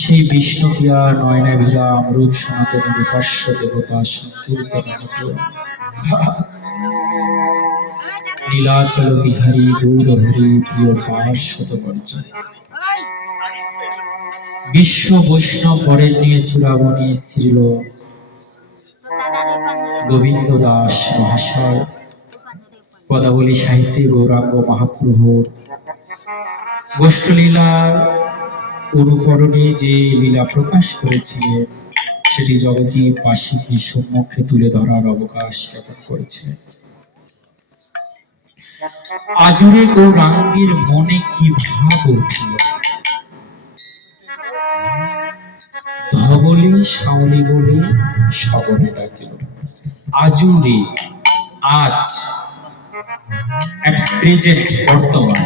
সেই বিষ্ণুপ্রিয়া নয়নাভিরা অমরূপ সনাতনী বিপাস্য দেবতা সংকীর্তন নীলাচল বিহারী গৌর হরি প্রিয় পার্শ্বত পরিচয় বিশ্ব বৈষ্ণব বরের নিয়ে চূড়াবনে শ্রীল গোবিন্দ দাস মহাশয় পদাবলী সাহিত্যে গৌরাঙ্গ মহাপ্রভুর গোষ্ঠলীলার অনুকরণে যে লীলা প্রকাশ করেছিলেন সেটি জগজীববাসীকে সম্মুখে তুলে ধরার অবকাশ জ্ঞাপন করেছে। আজুরে গৌরাঙ্গের মনে কি ভাব উঠিল, ধবলি সাউলি বলে শ্রবণে ডাকিল। আজুরে, আজ, এট প্রেজেন্ট, বর্তমান।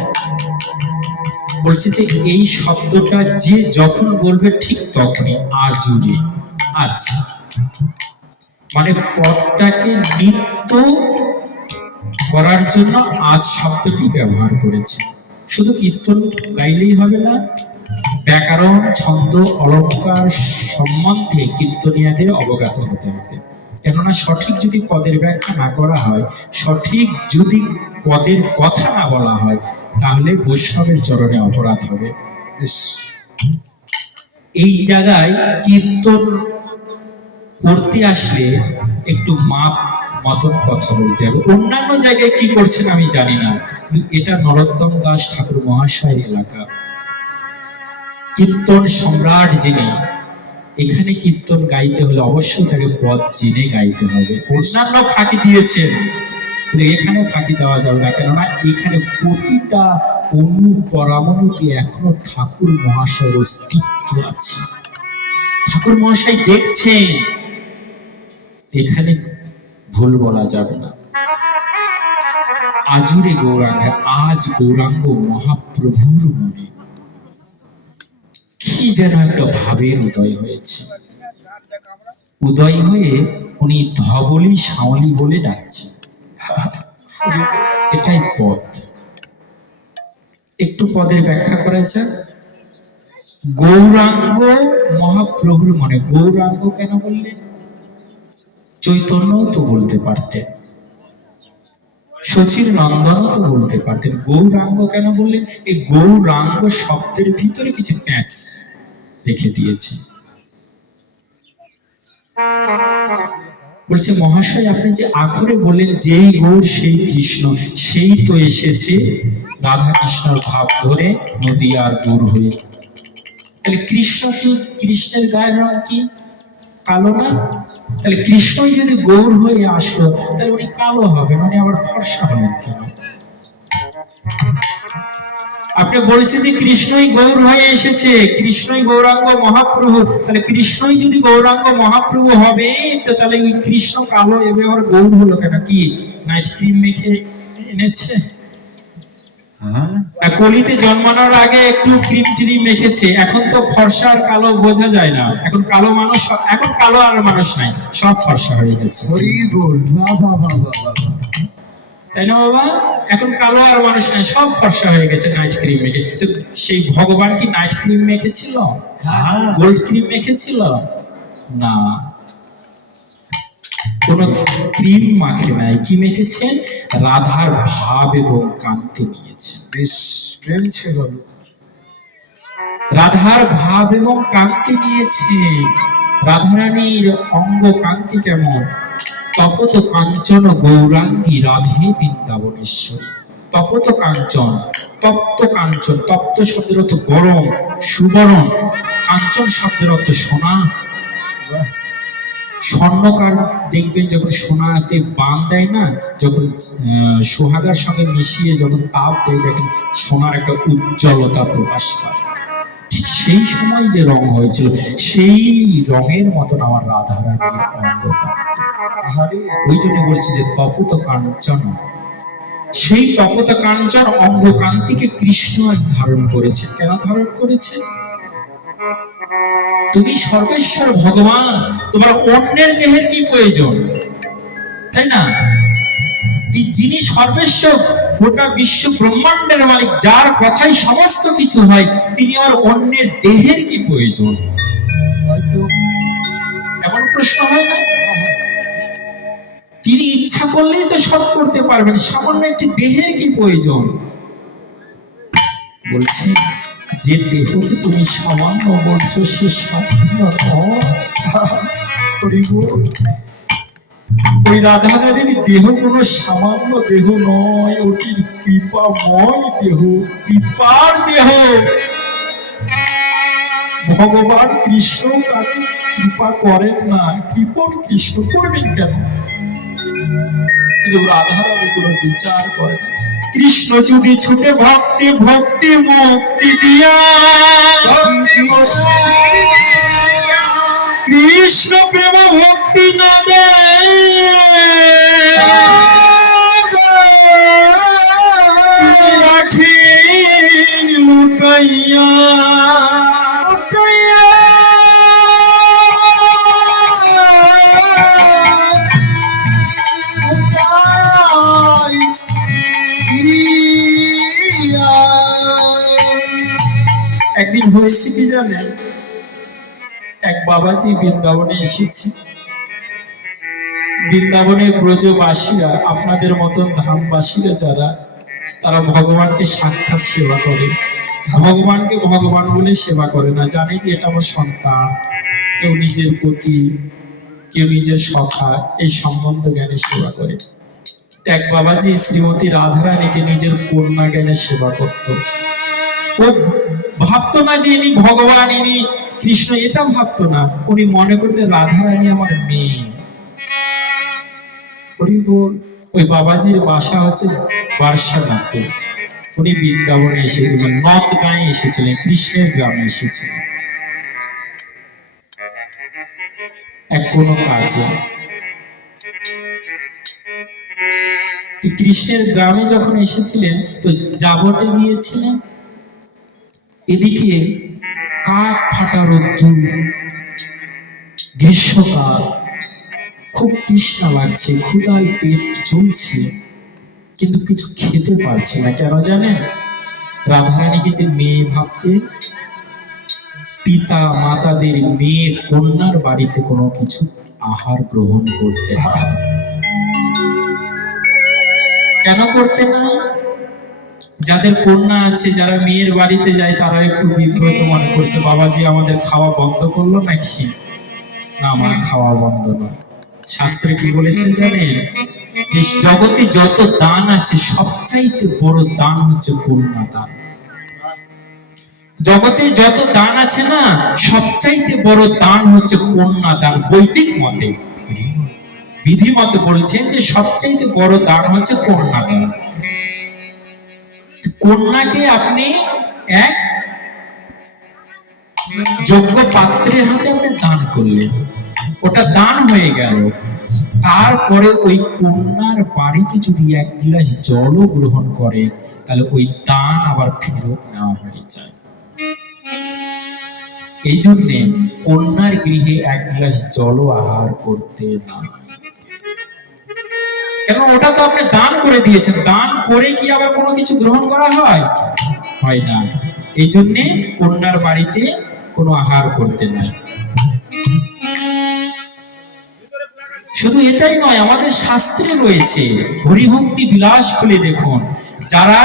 বলছে যে এই শব্দটা যে যখন বলবে ঠিক তখনই আজুরে, আজ, মানে পদটাকে নিত্য করার জন্য আজ শব্দটি ব্যবহার করেছে। শুধু কীর্তন গাইলেই হবে না, ব্যাকরণ, ছন্দ, অলঙ্কার সম্বন্ধে কীর্তনিয়াদের অবগত হতে হবে। কেননা সঠিক যদি পদের ব্যাখ্যা না করা হয়, সঠিক যদি পদের কথা না বলা হয়, তাহলে বৈষ্ণবের চরণে অপরাধ হবে। এই জায়গায় কীর্তন করতে আসলে একটু মাপ মতন কথা বলতে হবে। অন্যান্য জায়গায় কি করছেন আমি জানি না, কিন্তু এটা নরোত্তম দাস ঠাকুর মহাশয়ের এলাকা, কীর্তন সম্রাট যিনি, এখানে কীর্তন গাইতে হলে অবশ্যই তাকে পদ জেনে গাইতে হবে। অন্যান্য ফাঁকি দিয়েছেন, কিন্তু এখানে ফাঁকি দেওয়া যাবে না, কেননা এখানে প্রতিটা অনুপরামনুতে এখনো ঠাকুর মহাশয়ের অস্তিত্ব আছে। ঠাকুর মহাশয় দেখছেন, এখানে ভুল বলা যাবে না। আজুরে গৌরাঙ্গ, আজ গৌরাঙ্গ মহাপ্রভুর মনে কি যেন একটা ভাবের উদয় হয়েছে। উদয় হয়ে উনি ধবলি সাউলি বলে ডাকছেন। এটাই পদ। একটু পদের ব্যাখ্যা করা যাক। গৌরাঙ্গ মহাপ্রভুর মনে, গৌরাঙ্গ কেন বললেন? চৈতন্য তো বলতে পারতেন, শচীর নন্দনও তো বলতে পারতেন, গৌরাঙ্গ কেন বললেন? এই গৌরাঙ্গ শব্দের ভিতরে কিছু প্যাঁচ রেখে দিয়েছে। বলছে মহাশয়, আপনি যে আখরে বললেন যেই গৌর সেই কৃষ্ণ, সেই তো এসেছে রাধা কৃষ্ণর ভাব ধরে নদী আর গৌর হয়ে। তাহলে কৃষ্ণ কি? কৃষ্ণের গায়ের রং কি? কালো না? তাহলে কৃষ্ণই যদি গৌর হয়ে আসলো, তাহলে উনি কালো হবেন, উনি আবার ফর্সা হবেন কেন? আপনি বলছেন যে কৃষ্ণই গৌর হয়ে এসেছে, কৃষ্ণই গৌরাঙ্গ মহাপ্রভু, তাহলে কৃষ্ণই যদি গৌরাঙ্গ মহাপ্রভু হবে, তো তাহলে ওই কৃষ্ণ কালো এবার আবার গৌর হলো কেন? কি নাইট ক্রিম মেখে এনেছে? কলিতে জন্মানোর আগে একটু ক্রিম ট্রিম মেখেছে, এখন তো ফর্সা আর কালো বোঝা যায় না। এখন কালো মানুষ, এখন কালো আর মানুষ নাই, সব ফর্সা হয়ে গেছে। তাই না বাবা? এখন কালো আর মানুষ নাই, সব ফর্সা হয়ে গেছে নাইট ক্রিম মেখে। তো সেই ভগবান কি নাইট ক্রিম মেখেছিল? গোল্ড ক্রিম মেখেছিল? না, কোন ক্রিম মাখে নাই। কি মেখেছেন? রাধার ভাব এবং কান্তি নিয়েছে। বেশ প্রেম ছিল, রাধার ভাব এবং কান্তি নিয়েছে। রাধারানীর অঙ্গ কান্তি কেমন? তপত কাঞ্চন গৌরাঙ্গী রাধে বৃন্দাবনেশ্বরী। তপত কাঞ্চন, তপ্ত কাঞ্চন, তপ্ত শব্দের অর্থ গরম, সুবরণ, কাঞ্চন শব্দের অর্থ সোনা। স্বর্ণকার দেখবেন যখন সোনাতে বান দেয় না, যখন সোহাগার সঙ্গে মিশিয়ে যখন তাপ দেয়, দেখেন সোনার একটা উজ্জ্বলতা প্রকাশ পায়। ঠিক সেই সময় যে রং হয়েছিল, সেই রঙের মতন আমার রাধারানীর অঙ্গ। ওই জন্য বলছি যে তপত কাঞ্চন, সেই তপত কাঞ্চন অঙ্গ কান্তিকে কৃষ্ণ আজ ধারণ করেছে। কেন ধারণ করেছে? তুমি সর্বেশ্বর ভগবান, তোমার অন্যের দেহের কি প্রয়োজন? তাই না? যিনি সর্বেশ্বর গোটা বিশ্ব ব্রহ্মাণ্ডের মালিক, যার কথাই সমস্ত কিছু হয়, তিনি আমার অন্যের দেহের কি প্রয়োজন? এমন প্রশ্ন হয় না? তিনি ইচ্ছা করলেই তো সব করতে পারবেন, সামান্য একটি দেহের কি প্রয়োজন? বলছি যে দেহকে তুমি সামান্য বলছো, সে সামান্য ওই রাধারানীর দেহ কোনো সামান্য দেহ নয়, ওটির কৃপাময় দেহ, কৃপার দেহ। ভগবান কৃষ্ণ কাকে কৃপা করেন না? কৃপণ কৃষ্ণ করবেন কেন? কিন্তু রাধারানী কোনো বিচার করেন। কৃষ্ণ যদি ছুটে ভক্তি ভক্তি মুক্তি দিয়া, কৃষ্ণ প্রেম ভক্তি না দেয়, রাখি লুকাইয়া একদিন হয়েছে কি জানেন, এক বাবাজি বৃন্দাবনে এসেছে। বৃন্দাবনে ব্রজবাসীরা, আপনাদের মতন ধামবাসীরা যারা, তারা ভগবানকে সাক্ষাৎ সেবা করে, ভগবানকে ভগবান বলে সেবা করে না, জানে যে এটা আমার সন্তান। কেউ নিজের পতি, কেউ নিজের সখা, এই সম্বন্ধ জ্ঞানে সেবা করে। এক বাবাজি শ্রীমতী রাধারানীকে নিজের কন্যা জ্ঞানে সেবা করত। ও ভাবতো না যে ইনি ভগবান, ইনি কৃষ্ণ, এটা ভাবতো না। উনি মনে করতেন রাধারানী আমার মেয়ে। ওই বাবাজির বাসা হচ্ছে বার্সানাতে। উনি বৃন্দাবনে এসে নদ গাঁয়ে এসেছিলেন, কৃষ্ণের গ্রামে এসেছিলেন এক কোনো কাজে। কৃষ্ণের গ্রামে যখন এসেছিলেন তো যাবটে গিয়েছিলেন। এদিকে কাক ফাটা রোদ্দুর, গ্রীষ্মকাল, খুব তৃষ্ণা লাগছে, ক্ষুধায় পেট চলছে, কিন্তু কিছু খেতে পারছে না। কেন জানেন? রাধারানীকে যে মেয়ে ভাবতে, পিতা মাতাদের মেয়ে কন্যার বাড়িতে কোনো কিছু আহার গ্রহণ করতে হয়। কেন করতে না? যাদের কন্যা আছে, যারা মেয়ের বাড়িতে যায়, তারা একটু বিব্রত মনে করছে, বাবাজি আমাদের খাওয়া বন্ধ করলো নাকি? না, আমার খাওয়া বন্ধ নয়। শাস্ত্রে কি বলেছে জানেন? যে জগতে যত দান আছে, সবচাইতে বড় দান হচ্ছে কন্যা দান। জগতে যত দান আছে না, সবচাইতে বড় দান হচ্ছে কন্যা দান। বৈদিক মতে, বিধি মতে বলছেন যে সবচাইতে বড় দান হচ্ছে কন্যা দান। কন্যাকে আপনি এক যোগ্য পাত্রের হাতে আপনি দান করলেন, ওটা দান হয়ে গেল। তারপরে ওই কন্যার বাড়িতে যদি এক গ্লাস জলও গ্রহণ করে, তাহলে ওই দান আবার ফেরত নেওয়া হয়ে যায়। এই জন্যে কন্যার গৃহে এক গ্লাস জলও আহার করতে না। কেন? ওটা তো আপনি দান করে দিয়েছেন, দান করে কি আবার কোনো কিছু গ্রহণ করা হয়? হয় না। এই জন্যে কন্যার বাড়িতে কোনো আহার করতে নাই। শুধু এটাই নয়, আমাদের শাস্ত্রে রয়েছে, হরিভক্তি বিলাস খুলে দেখুন, যারা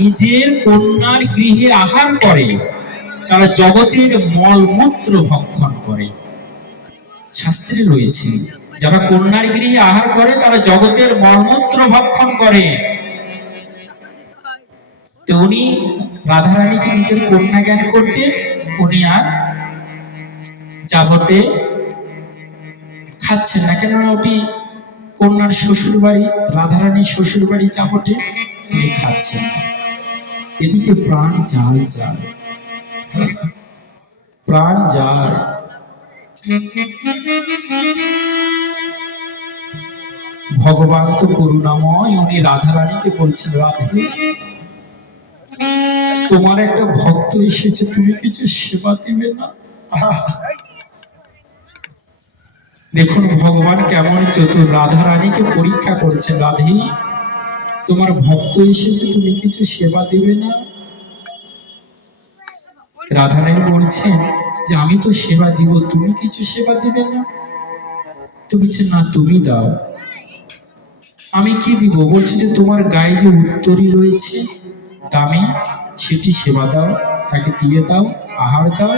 নিজের কন্যার গৃহে আহার করে, তারা জগতের মলমূত্র ভক্ষণ করে। শাস্ত্রে রয়েছে, যারা কন্যার গৃহে আহার করে, তারা জগতের মলমূত্র ভক্ষণ করে। তো উনি রাধারানীকে নিজের কন্যা জ্ঞান করতে, উনি আর যাবটে খাচ্ছেন না। কেননা ওটি কন্যার শ্বশুর বাড়ি, রাধারানীর শ্বশুর বাড়ি যাবটে, উনি খাচ্ছেন। এদিকে প্রাণ যায় যায়, প্রাণ যায়। ভগবান তো করুণাময়, উনি রাধারানীকে বলছেন, রাধে তোমার একটা ভক্ত এসেছে, তুমি কিছু সেবা দিবে না? দেখুন ভগবান কেমন চতুর, রাধারানীকে পরীক্ষা করছে। রাধে তোমার ভক্ত এসেছে, তুমি কিছু সেবা দেবে না? রাধারানী বলছেন যে আমি তো সেবা দিব, তুমি কিছু সেবা দিবে না? তো বলছে না, তুমি দাও। আমি কি দিব? বলছে যে তোমার গায়ে যে উত্তরী রয়েছে দামি, সেটি সেবা দাও, তাকে দিয়ে দাও, আহার দাও।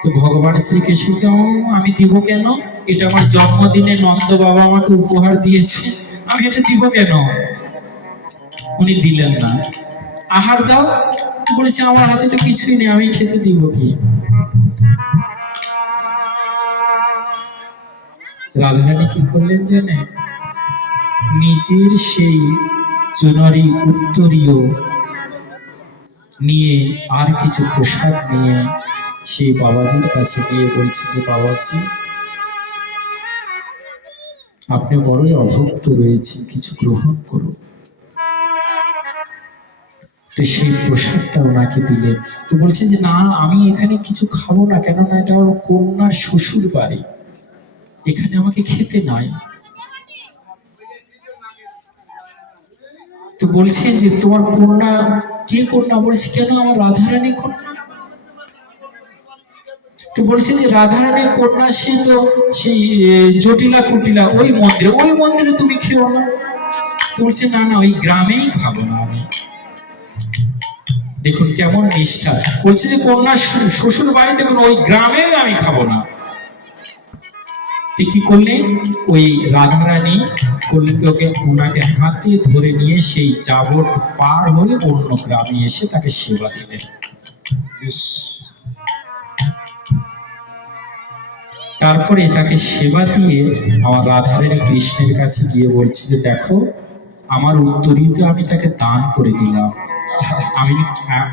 তো ভগবান শ্রীকৃষ্ণ চাও, আমি দিব কেন? এটা আমার জন্মদিনে নন্দ বাবা আমাকে উপহার দিয়েছে, আমি এটা দিব কেন? উনি দিলেন না। আহার দাও, বলেছে আমার হাতে তো কিছুই নেই, আমি খেতে দিব কি? রাধারানী কি করলেন জানে? নিজের সেই চুনরি উত্তরীয় নিয়ে আর কিছু প্রসাদ নিয়ে সেই বাবাজির কাছে গিয়ে বলছে যে বাবাজি, আপনি বড়ই অভুক্ত রয়েছেন, কিছু গ্রহণ করুন। তো সেই প্রসাদটা ওনাকে দিলেন। তো বলছে যে না, আমি এখানে কিছু খাবো না, কেননা এটা আমার কন্যার শ্বশুর বাড়ি, এখানে আমাকে খেতে নাই। তো বলছেন যে তোমার কন্যা কে? কন্যা? বলছে কেন, আমার রাধারানী কন্যা। তো বলছে যে রাধারানী কন্যা, সে তো সেই জটিলা কুটিলা ওই মন্দিরে তুমি খেও না। তো বলছে না না, ওই গ্রামেই খাবো না আমি। দেখুন কেমন নিষ্ঠা। বলছে যে কন্যার শ্বশুর বাড়ি, দেখুন ওই গ্রামেও আমি খাবো না। কি করলেন? ওই রাধারানী করলেন ওকে, ওনাকে হাতে ধরে নিয়ে সেই জাবট পার হয়ে অন্য গ্রামে এসে তাকে সেবা দিলেন। তারপরে তাকে সেবা দিয়ে আমার রাধারানী কৃষ্ণের কাছে গিয়ে বলছে যে দেখো, আমার উত্তরীয়তে আমি তাকে দান করে দিলাম,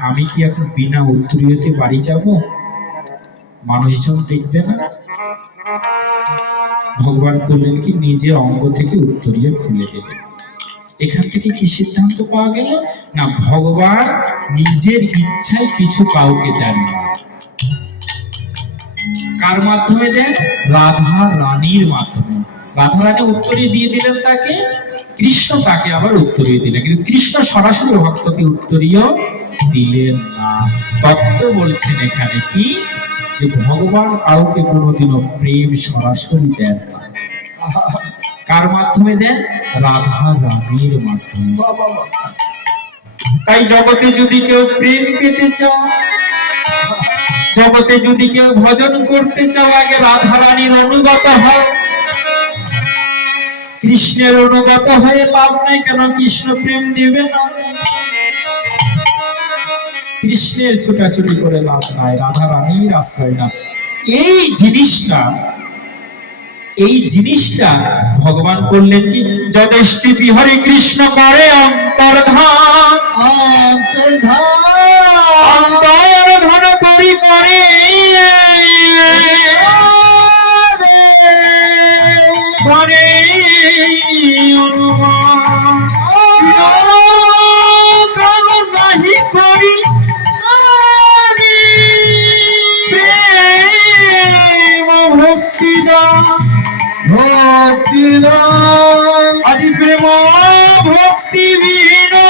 আমি কি এখন বিনা উত্তরীয়তে বাড়ি যাব? মানুষজন দেখবে না? ভগবান করলেন কি, নিজের অঙ্গ থেকে উত্তরীয় খুলে দিলেন। এখান থেকে কি সিদ্ধান্ত পাওয়া গেল? না, ভগবান নিজের ইচ্ছায় কিছু কাউকে দেন না। কার মাধ্যমে দেন? রাধা রানীর মাধ্যমে। রাধা রানী উত্তরীয় দিয়ে দিলেন তাকে, কৃষ্ণ তাকে আবার উত্তরীয় দিলেন, কিন্তু কৃষ্ণ সরাসরি ভক্তকে উত্তরীয় দিলেন না। তত্ত্ব বলছেন এখানে কি, যে ভগবান কাউকে কোনোদিনও প্রেম সরাসরি দেন না। কার মাধ্যমে দেন? রাধা রানীর মাধ্যমে। তাই জগতে যদি কেউ প্রেম পেতে চাও, জগতে যদি কেউ ভজন করতে চাও, আগে রাধা রানীর অনুগত হও। কৃষ্ণের অনুগত হয়ে লাভ নাই, কেন? কৃষ্ণ প্রেম দেবে না। কৃষ্ণের ছোটাছুটি করে লাভ নাই, রাধা রানীর আশ্রয় না। এই জিনিসটা ভগবান করলেন কি, যদেশ্রী হরে কৃষ্ণ করে অন্তর্ধান, অন্তর্ধান করি করে করে নাহি করি আজি প্রেম ভক্তি বিনা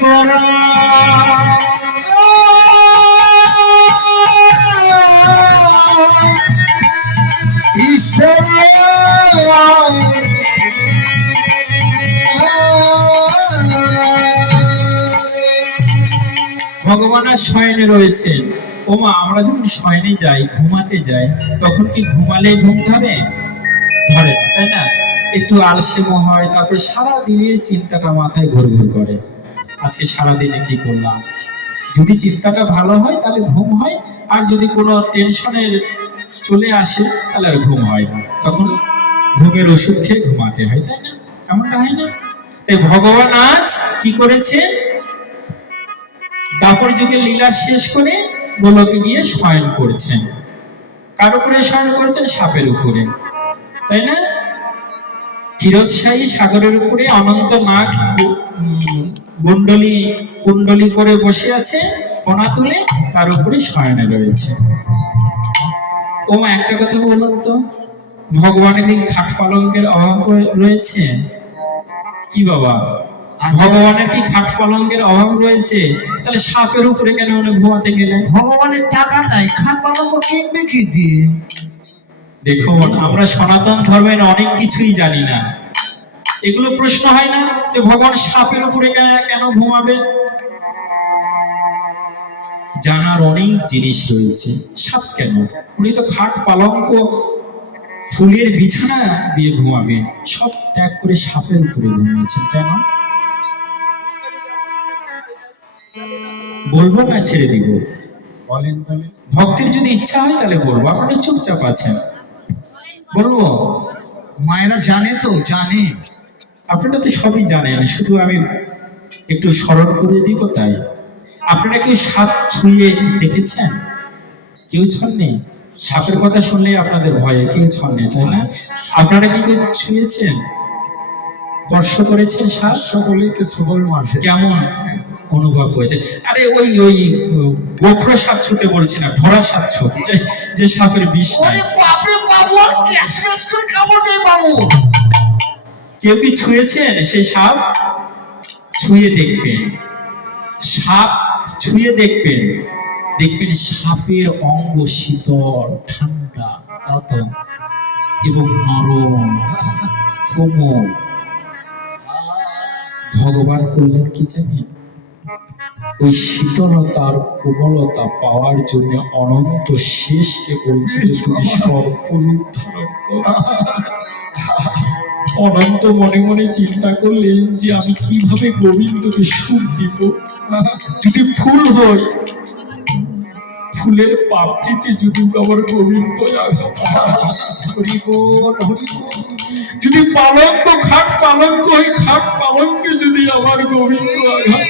করা। ভগবান আর শয়নে রয়েছেন। ওমা, আমরা যখন শয়নে যাই, ঘুমাতে যাই, তখন কি ঘুমালে ঘুম ধরে? ধরে না, তাই না? একটু আলসেমো হয়, তারপরে সারা দিনের চিন্তাটা মাথায় ঘুরঘুর করে, আজকে সারাদিনে কি করলাম। যদি চিন্তাটা ভালো হয় তাহলে ঘুম হয়, আর যদি কোনো টেনশনের চলে আসে তাহলে আর ঘুম হয় না, তখন ঘুমের ওষুধ খেয়ে ঘুমাতে হয়, তাই না? এমনটা হয় না? তাই ভগবান আজ কি করেছে, দাপর যুগের লীলা শেষ করে গোলকে গিয়ে শয়ন করছেন। কার উপরে শয়ন করছেন? সাপের উপরে, তাই না? ক্ষীরোদশাহী সাগরের উপরে অনন্ত নাগ কুণ্ডলী করে বসে আছে, ফোনা তুলে তার উপরে শয়নে রয়েছে। ও মা, একটা কথা বলুন তো, ভগবানের কি খাট পালঙ্কের অভাব রয়েছে? কি বাবা, ভগবানের কি খাট পালঙ্কের অভাব রয়েছে? তাহলে সাপের উপরে কেন উনি ঘুমাতে গেলেন? ভগবানের টাকা নাই, খাট পালঙ্ক কিনবে কি দিয়ে? দেখুন, আমরা সনাতন ধর্মের অনেক কিছুই জানি না। এগুলো প্রশ্ন হয় না যে ভগবান সাপের উপরে কেন ঘুমাবে? জানার অনেক জিনিস রয়েছে। সাপ কেন? উনি তো খাট পালঙ্ক ফুলের বিছানা দিয়ে ঘুমাবেন, সব ত্যাগ করে সাপের উপরে ঘুমিয়েছেন কেন? বলবো না ছেড়ে দিব? বলেন বলেন। ভক্তের যদি ইচ্ছা হয় তাহলে বলবো, আপনারা চুপচাপ আছেন। বলবো? মায়েরা জানে তো, জানে। আপনারা তো সবই জানেন, শুধু আমি একটু স্মরণ করে দিব তাই। আপনারা কি সাপ ছুঁয়ে দেখেছেন? কেউ ছন্নে? সাপের কথা শুনলে আপনাদের ভয়ে কেউ ছন্নে, তাই না? আপনারা কি কেউ ছুঁয়েছেন, স্পর্শ করেছেন সাপ? সকলেই তো সবল মারছে। কেমন অনুভব হয়েছে? আরে ওই ওই গোখরো সাপ ছুঁতে বলছি না, ঢোড়া সাপ ছুঁতে, যে সাপের বিষ নাই। ওরে বাপরে বাবু, আর ক্যাশমেশ করে কামড় দেয় বাবু। কেউ কি ছুঁয়েছেন সেই সাপ? ছুঁয়ে দেখবেন, সাপ ছুঁয়ে দেখবেন, দেখবেন সাপের অঙ্গ শীতল ঠান্ডা এবং নরম কোমল। ভগবান করলেন কি জানেন? ওই শীতলতার কোমলতা পাওয়ার জন্য অনন্ত শেষকে বলছে যে তুমি সর্বরূপ ধারণ করো। অনন্ত মনে মনে চিন্তা করলেন যে আমি কিভাবে গোবিন্দকে সুখ দিব। যদি ফুল হয়, ফুলের পাপড়িতে যদি আমার গোবিন্দ আঘাত, যদি পালঙ্ক খাট পালঙ্ক, ওই খাট পালঙ্কে যদি আমার গোবিন্দ আঘাত,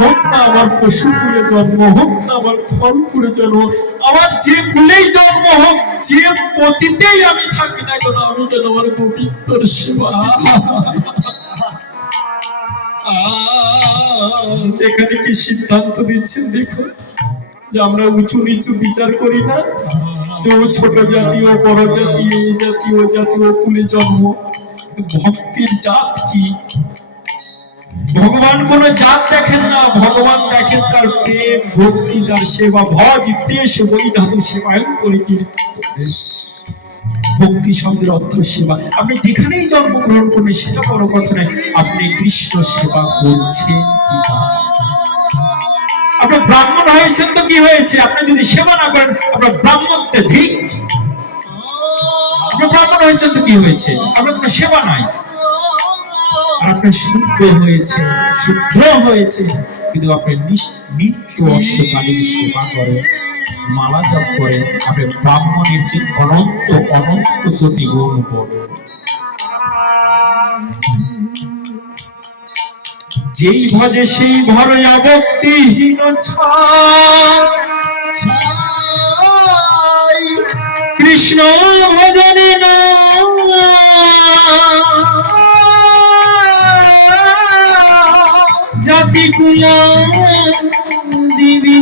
হোক না আমার পশু কুলে জন্ম, হোক না আমার ফল কুলে জন্ম, আমার যে কুলেই জন্ম হোক, যে পতিতেই আমি থাকি না কেন, আমি যেন আমার গোবিন্দর সেবা। এখানে কি সিদ্ধান্ত দিচ্ছেন দেখুন, যে আমরা উঁচু নিচু বিচার করি না, যে ছোট জাতি ও বড় জাতি, এই জাতি ও জাতি ও কুলে জন্ম। ভক্তির জাত কি? ভগবান কোন জাত দেখেন না, ভগবান দেখেন তার প্রেম, ভক্তি, তার সেবা। ভজ দেশ বই ধাতু সেবায়ন পরিকীর্তি। ভক্তি শব্দের অর্থ সেবা। আপনি যেখানেই জন্মগ্রহণ করবেন সেটা বড় কথা নয়, আপনি কৃষ্ণ সেবা করছেন কিনা। আপনি ব্রাহ্মণ হয়েছেন তো কি হয়েছে? আপনি যদি সেবা না করেন আপনার ব্রাহ্মণত্বে ধিক। আপনি ব্রাহ্মণ হয়েছেন তো কি হয়েছে? আপনার কোনো সেবা নাই। আর আপনি শুদ্ধ হয়েছে, শুদ্ধ হয়েছে, কিন্তু আপনি নিত্য অষ্টকালীন সেবা করেন, মালা জপ করেন, আপনি ব্রাহ্মণের যে অনন্ত অনন্ত কোটি গুণ বড়। যেই ভজে সেই ভরে অভক্তিহীন ছাই, কৃষ্ণ ভজনে না জাতি কুলা দিবি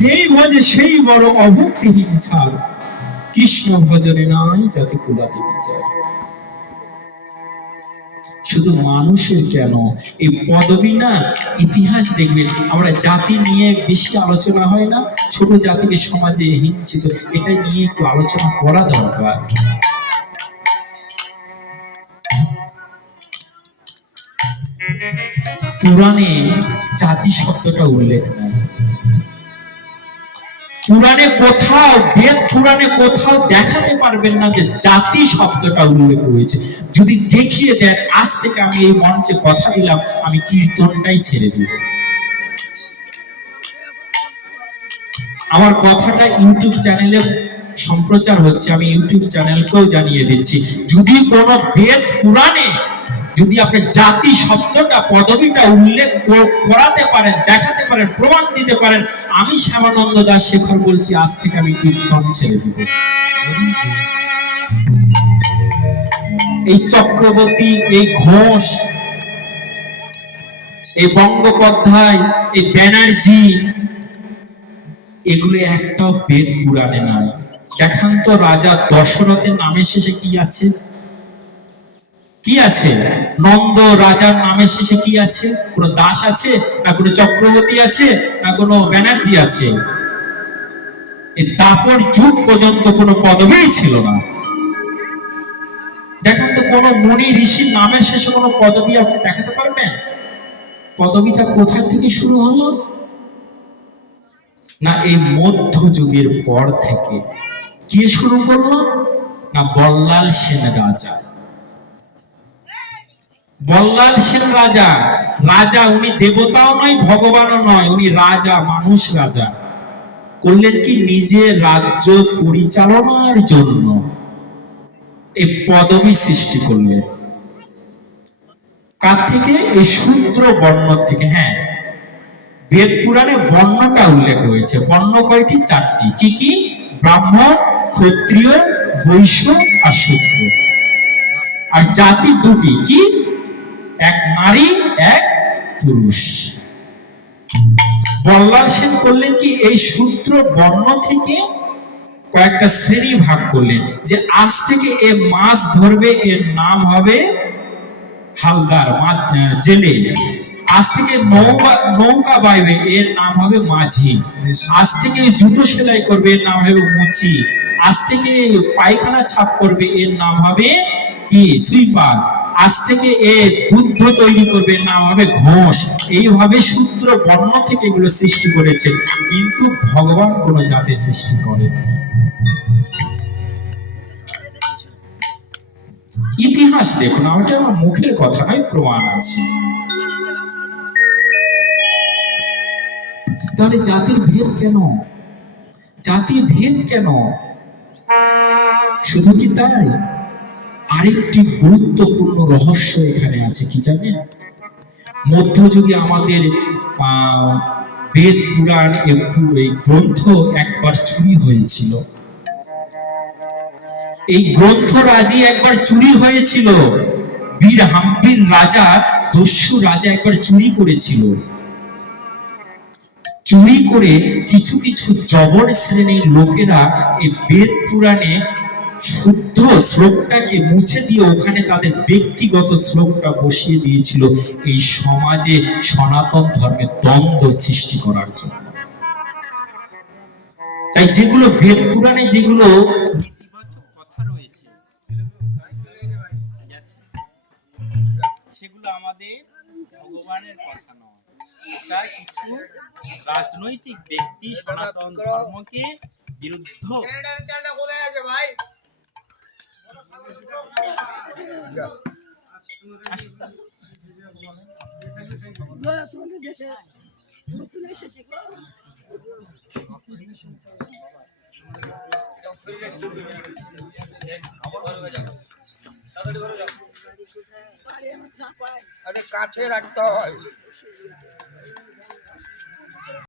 যেই ভজে সেই বড় অভক্তিহীন ছাড়, কৃষ্ণ ভজনে নাই জাতি কুলাতে বিচার। শুধু মানুষের কেন, এই পদবী না, ইতিহাস দেখবেন, আমরা জাতি নিয়ে বেশি আলোচনা হয় না, ছোট জাতিকে সমাজে হিংসিত, এটা নিয়ে একটু আলোচনা করা দরকার। পুরাণে জাতি শব্দটা উল্লেখ নাই। পুরাণে কোথাও, বেদ পুরাণে কোথাও দেখাতে পারবেন না যে জাতি শব্দটা উল্লেখ হয়েছে। যদি দেখিয়ে দেন, আজ থেকে আমি এই মঞ্চে কথা দিলাম, আমি কীর্তনটাই ছেড়ে দিব। আমার কথাটা ইউটিউব চ্যানেলে সম্প্রচার হচ্ছে, আমি ইউটিউব চ্যানেলকেও জানিয়ে দিচ্ছি, যদি কোনো বেদ পুরাণে যদি আপনি জাতি শব্দটা পদবিটা উল্লেখ করাতে পারেন, দেখাতে পারেন, প্রমাণ দিতে পারেন, আমি শ্যামানন্দ দাস শেখর বলছি আজ থেকে আমি কীর্তন ছেড়ে দিব। এই চক্রবর্তী, এই ঘোষ, এই বন্দ্যোপাধ্যায়, এই ব্যানার্জি, এগুলো একটাও বেদ পুরাণে নাই। দেখান তো রাজা দশরথের নামের শেষে কি আছে? কি আছে? নন্দ রাজার নামের শেষে কি আছে? কোন দাস আছে? না কোনো চক্রবর্তী আছে? না কোনো ব্যানার্জি আছে? এই তারপর যুগ পর্যন্ত কোনো পদবী ছিল না। দেখেন তো কোন মুনি ঋষির নামের শেষে কোনো পদবী আপনি দেখাতে পারবেন? পদবিটা কোথা থেকে শুরু হলো? না এই মধ্যযুগের পর থেকে। কে শুরু করলো? না বল্লাল সেন রাজা। বল্লাল সেন রাজা, রাজা উনি দেবতাও নয়, ভগবানও নয়, উনি রাজা, মানুষ রাজা। করলেন কি? নিজের রাজ্য পরিচালনার জন্য এই পদবী সৃষ্টি করলেন। কার থেকে? এই শূদ্র বর্ণ থেকে। হ্যাঁ, বেদ পুরাণে বর্ণটা উল্লেখ রয়েছে। বর্ণ কয়টি? 4টি। কি কি? ব্রাহ্মণ, ক্ষত্রিয়, বৈশ্য আর শূদ্র। আর জাতি 2টি। কি? এক নারী, এক পুরুষ। বল্লাল সেন করলেন কি? এই শূদ্র বর্ণ থেকে কয়েকটা শ্রেণী ভাগ করলেন, যে আজ থেকে এ মাছ ধরবে, এর নাম হবে হালদার, জেলে। আজ থেকে নৌকা বাইবে, এর নাম হবে মাঝি। আজ থেকে জুতো সেলাই করবে, এর নাম হবে মুচি। আজ থেকে পায়খানা ছাপ করবে, এর নাম হবে কি? সুইপার। আজ থেকে এ দুধ তৈরি করবে, এর নাম হবে ঘোষ। এইভাবে শূদ্র বর্ণ থেকে এগুলো সৃষ্টি করেছে, কিন্তু ভগবান কোন জাতি সৃষ্টি করেন। ইতিহাস দেখুন, আমাকে আমার মুখের কথা নয়, প্রমাণ আছে। তাহলে জাতির ভেদ কেন? জাতির ভেদ কেন? শুধু কি তাই? আরেকটি গুরুত্বপূর্ণ রহস্য এখানে আছে। কি জানেন? মধ্যযুগে আমাদের বেদ পুরাণ, এই গ্রন্থ একবার চুরি হয়েছিল। এই গ্রন্থ রাজি একবার চুরি হয়েছিল। বীর হাম্বির রাজা, দস্যু রাজা একবার চুরি করেছিল। চুরি করে কিছু কিছু জবর শ্রেণীর লোকেরা এই বেদ পুরাণে শুদ্ধ শ্লোকটাকে মুছে দিয়ে ওখানে তাদের ব্যক্তিগত শ্লোকটা বসিয়ে দিয়েছিল, এই সমাজে সনাতন ধর্মের দ্বন্দ্ব সৃষ্টি করার জন্য। তাই যেগুলো বেদ পুরাণে যেগুলো নেতিবাচক কথা রয়েছে, সেগুলো আমাদের ভগবানের কথা নয়, এটা কিছু রাজনৈতিক ব্যক্তি সনাতন ধর্মকে বিরুদ্ধ। দেশে নতুন এসেছে গো। কাছে রাখতে হয়।